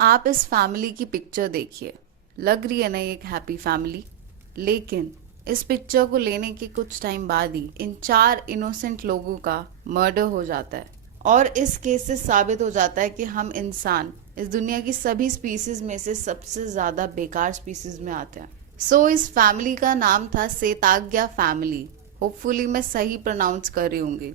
आप इस फैमिली की पिक्चर देखिए, लग रही है ना ये एक हैप्पी फैमिली। लेकिन इस पिक्चर को लेने के कुछ टाइम बाद ही इन 4 इनोसेंट लोगों का मर्डर हो जाता है और इस केस से साबित हो जाता है कि हम इंसान इस दुनिया की सभी स्पीसीज में से सबसे ज्यादा बेकार स्पीसीज में आते हैं। सो इस फैमिली का नाम था सेताग्या फैमिली। होपफुली मैं सही प्रोनाउंस कर रही होंगी।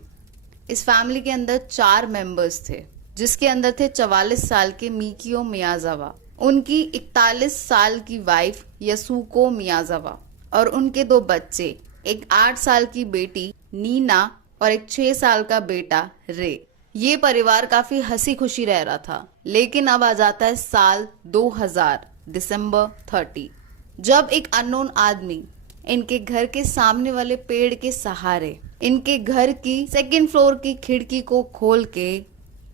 इस फैमिली के अंदर 4 मेंबर्स थे, जिसके अंदर थे 44 साल के मिकियो मियाजावा, उनकी 41 साल की वाइफ यसुको मियाजावा और उनके 2 बच्चे, एक 8 साल की बेटी नीना और एक 6 साल का बेटा रे। ये परिवार काफी हंसी खुशी रह रहा था। लेकिन अब आ जाता है साल 2000, दिसंबर 30, जब एक अननोन आदमी इनके घर के सामने वाले पेड़ के सहारे इनके घर की 2nd फ्लोर की खिड़की को खोल के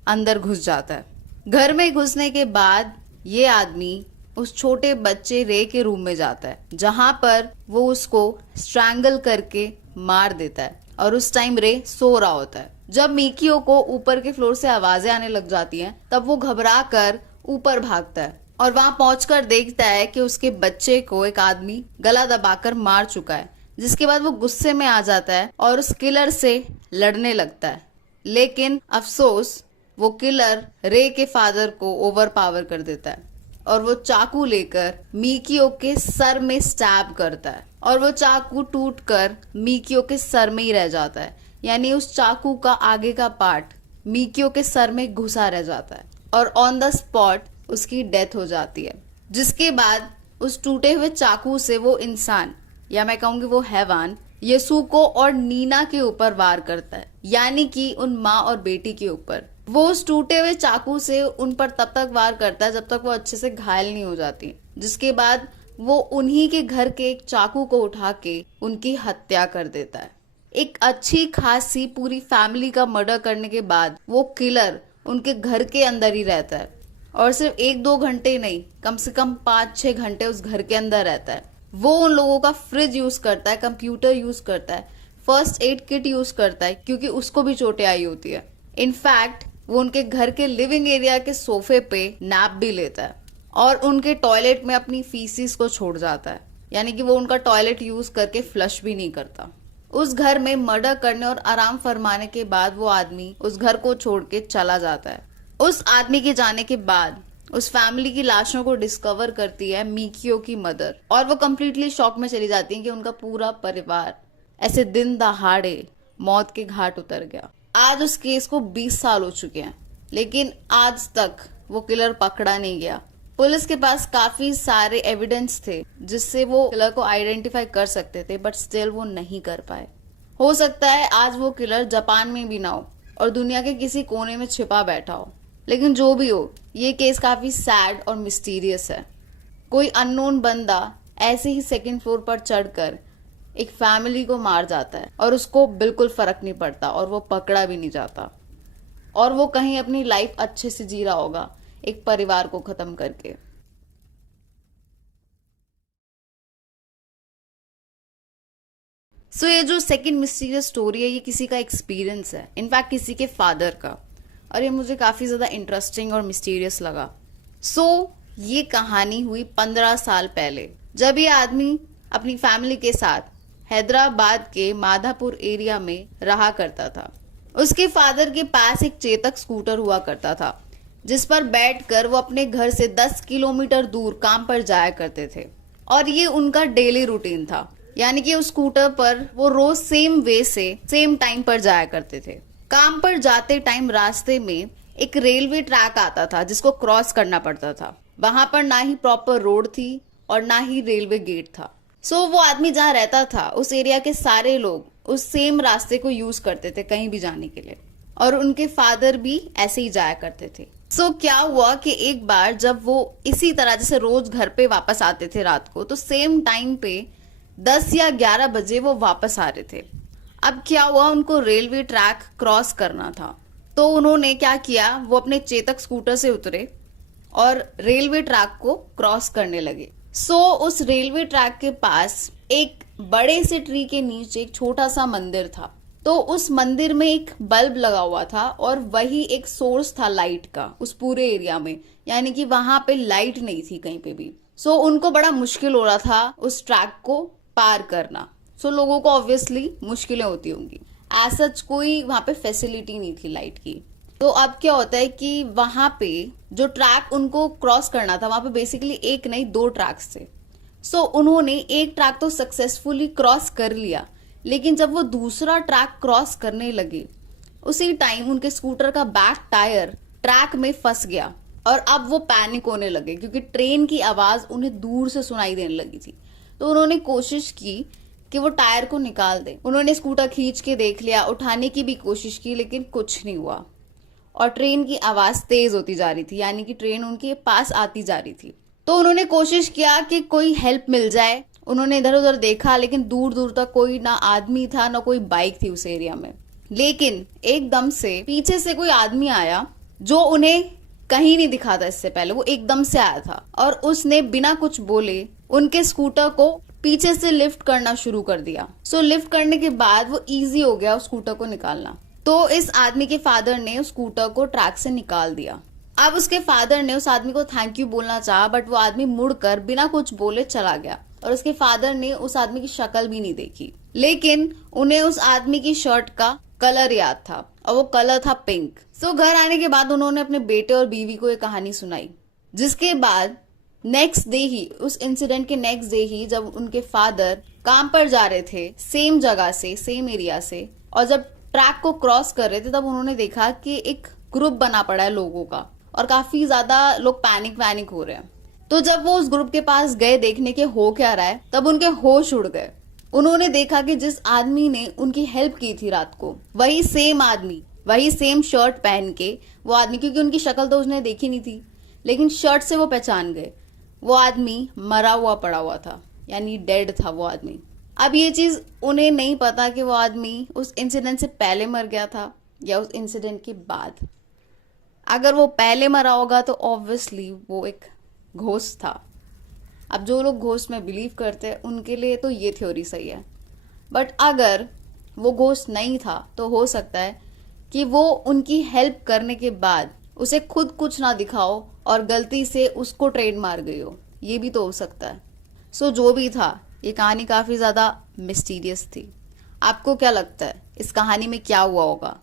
अंदर घुस जाता है। घर में घुसने के बाद ये आदमी उस छोटे बच्चे रे के रूम में जाता है, जहां पर वो उसको स्ट्रैंगल करके मार देता है और उस टाइम रे सो रहा होता है। जब मिकियो को ऊपर के फ्लोर से आवाजें आने लग जाती हैं, तब वो घबरा कर ऊपर भागता है और वहां पहुंचकर देखता है कि उसके बच्चे को एक आदमी गला दबाकर मार चुका है। जिसके बाद वो गुस्से में आ जाता है और उस किलर से लड़ने लगता है। लेकिन अफसोस, वो किलर रे के फादर को ओवर पावर कर देता है और वो चाकू लेकर मिकियो के सर में स्टैब करता है और वो चाकू टूटकर मिकियो के सर में ही रह जाता है। यानी उस चाकू का आगे का पार्ट मिकियो के सर में घुसा रह जाता है और ऑन द स्पॉट उसकी डेथ हो जाती है। जिसके बाद उस टूटे हुए चाकू से वो इंसान, या मैं कहूंगी वो हैवान, यसुको और नीना के ऊपर वार करता है, यानी कि उन माँ और बेटी के ऊपर। वो उस टूटे हुए चाकू से उन पर तब तक वार करता है जब तक वो अच्छे से घायल नहीं हो जाती। जिसके बाद वो उन्हीं के घर के एक चाकू को उठा के उनकी हत्या कर देता है। एक अच्छी खासी पूरी फैमिली का मर्डर करने के बाद वो किलर उनके घर के अंदर ही रहता है और सिर्फ 1-2 घंटे नहीं, कम से कम 5-6 घंटे उस घर के अंदर रहता है। वो उन लोगों का फ्रिज यूज करता है, कंप्यूटर यूज करता है, फर्स्ट एड किट यूज करता है, क्योंकि उसको भी चोटें आई होती है। इनफैक्ट वो उनके घर के लिविंग एरिया के सोफे पे नैप भी लेता है और उनके टॉयलेट में अपनी फीसिस को छोड़ जाता है, यानी कि वो उनका टॉयलेट यूज करके फ्लश भी नहीं करता। उस घर में मर्डर करने और आराम फरमाने के बाद वो आदमी उस घर को छोड़ के चला जाता है। उस आदमी के जाने के बाद उस फैमिली की लाशों को डिस्कवर करती है मिकियो की मदर और वो कंप्लीटली शॉक में चली जाती है कि उनका पूरा परिवार ऐसे दिन दहाड़े मौत के घाट उतर गया। आज उस केस को 20 साल हो चुके हैं, लेकिन आज तक वो किलर पकड़ा नहीं गया। पुलिस के पास काफी सारे एविडेंस थे जिससे वो किलर को आइडेंटिफाई कर सकते थे, बट स्टिल वो नहीं कर पाए। हो सकता है आज वो किलर जापान में भी ना हो और दुनिया के किसी कोने में छिपा बैठा हो। लेकिन जो भी हो, ये केस काफी सैड और मिस्टीरियस है। कोई अननोन बंदा ऐसे ही 2nd फ्लोर पर चढ़कर एक फैमिली को मार जाता है और उसको बिल्कुल फर्क नहीं पड़ता और वो पकड़ा भी नहीं जाता और वो कहीं अपनी लाइफ अच्छे से जी रहा होगा एक परिवार को खत्म करके। सो ये जो सेकंड मिस्टीरियस स्टोरी है, ये किसी का एक्सपीरियंस है, इनफैक्ट किसी के फादर का, और ये मुझे काफी ज्यादा इंटरेस्टिंग और मिस्टीरियस लगा। सो ये कहानी हुई 15 साल पहले, जब ये आदमी अपनी फैमिली के साथ हैदराबाद के माधापुर एरिया में रहा करता था। उसके फादर के पास एक चेतक स्कूटर हुआ करता था, जिस पर बैठकर वो अपने घर से 10 किलोमीटर दूर काम पर जाया करते थे और ये उनका डेली रूटीन था। यानी कि उस स्कूटर पर वो रोज सेम वे से सेम टाइम पर जाया करते थे। काम पर जाते टाइम रास्ते में एक रेलवे ट्रैक आता था जिसको क्रॉस करना पड़ता था। वहां पर ना ही प्रॉपर रोड थी और ना ही रेलवे गेट था। सो वो आदमी जहाँ रहता था उस एरिया के सारे लोग उस सेम रास्ते को यूज करते थे कहीं भी जाने के लिए और उनके फादर भी ऐसे ही जाया करते थे। सो क्या हुआ कि एक बार जब वो इसी तरह जैसे रोज घर पे वापस आते थे रात को, तो सेम टाइम पे 10 या 11 बजे वो वापस आ रहे थे। अब क्या हुआ, उनको रेलवे ट्रैक क्रॉस करना था, तो उन्होंने क्या किया, वो अपने चेतक स्कूटर से उतरे और रेलवे ट्रैक को क्रॉस करने लगे। सो उस रेलवे ट्रैक के पास एक बड़े से ट्री के नीचे एक छोटा सा मंदिर था। तो उस मंदिर में एक बल्ब लगा हुआ था और वही एक सोर्स था लाइट का उस पूरे एरिया में, यानी कि वहां पे लाइट नहीं थी कहीं पे भी। सो उनको बड़ा मुश्किल हो रहा था उस ट्रैक को पार करना। सो लोगों को ऑब्वियसली मुश्किलें होती होंगी। एज सच कोई वहां पे फैसिलिटी नहीं थी लाइट की। तो अब क्या होता है कि वहां पे जो ट्रैक उनको क्रॉस करना था, वहां पे बेसिकली एक नहीं 2 ट्रैक्स थे। सो उन्होंने एक ट्रैक तो सक्सेसफुली क्रॉस कर लिया, लेकिन जब वो दूसरा ट्रैक क्रॉस करने लगे उसी टाइम उनके स्कूटर का बैक टायर ट्रैक में फंस गया और अब वो पैनिक होने लगे क्योंकि ट्रेन की आवाज उन्हें दूर से सुनाई देने लगी थी। तो उन्होंने कोशिश की कि वो टायर को निकाल दें। उन्होंने स्कूटर खींच के देख लिया, उठाने की भी कोशिश की, लेकिन कुछ नहीं हुआ और ट्रेन की आवाज तेज होती जा रही थी, यानी कि ट्रेन उनके पास आती जा रही थी। तो उन्होंने कोशिश किया कि कोई हेल्प मिल जाए। उन्होंने इधर उधर देखा, लेकिन दूर दूर तक कोई ना आदमी था ना कोई बाइक थी उस एरिया में। लेकिन एकदम से पीछे से कोई आदमी आया जो उन्हें कहीं नहीं दिखा था इससे पहले। वो एकदम से आया था और उसने बिना कुछ बोले उनके स्कूटर को पीछे से लिफ्ट करना शुरू कर दिया। सो लिफ्ट करने के बाद वो इजी हो गया उस स्कूटर को निकालना। तो इस आदमी के फादर ने उस स्कूटर को ट्रैक से निकाल दिया। अब उसके फादर ने उस आदमी को थैंक यू बोलना चाहा, बट वो आदमी मुड़कर बिना कुछ बोले चला गया और उसके फादर ने उस आदमी की शक्ल भी नहीं देखी। लेकिन उन्हें उस आदमी की शर्ट का कलर याद था और वो कलर था पिंक। सो घर आने के बाद उन्होंने अपने बेटे और बीवी को ये कहानी सुनाई, जिसके बाद नेक्स्ट डे ही, उस इंसिडेंट के नेक्स्ट डे ही, जब उनके फादर काम पर जा रहे थे सेम जगह से, सेम एरिया से, और जब ट्रैक को क्रॉस कर रहे थे, तब उन्होंने देखा कि एक ग्रुप बना पड़ा है लोगों का और काफी ज्यादा लोग पैनिक हो रहे हैं। तो जब वो उस ग्रुप के पास गए देखने के हो क्या रहा है, तब उनके होश उड़ गए। उन्होंने देखा कि जिस आदमी ने उनकी हेल्प की थी रात को, वही सेम आदमी, वही सेम शर्ट पहन के वो आदमी, क्योंकि उनकी शक्ल तो उसने देखी नहीं थी, लेकिन शर्ट से वो पहचान गए, वो आदमी मरा हुआ पड़ा हुआ था, यानी डेड था वो आदमी। अब ये चीज उन्हें नहीं पता कि वो आदमी उस इंसिडेंट से पहले मर गया था या उस इंसिडेंट के बाद। अगर वो पहले मरा होगा तो ऑब्वियसली वो एक घोस्ट था। अब जो लोग घोस्ट में बिलीव करते हैं उनके लिए तो ये थ्योरी सही है, बट अगर वो घोस्ट नहीं था तो हो सकता है कि वो उनकी हेल्प करने के बाद उसे खुद कुछ ना दिखाओ और गलती से उसको ट्रेन मार गई हो, ये भी तो हो सकता है। सो जो भी था, ये कहानी काफी ज्यादा मिस्टीरियस थी। आपको क्या लगता है इस कहानी में क्या हुआ होगा?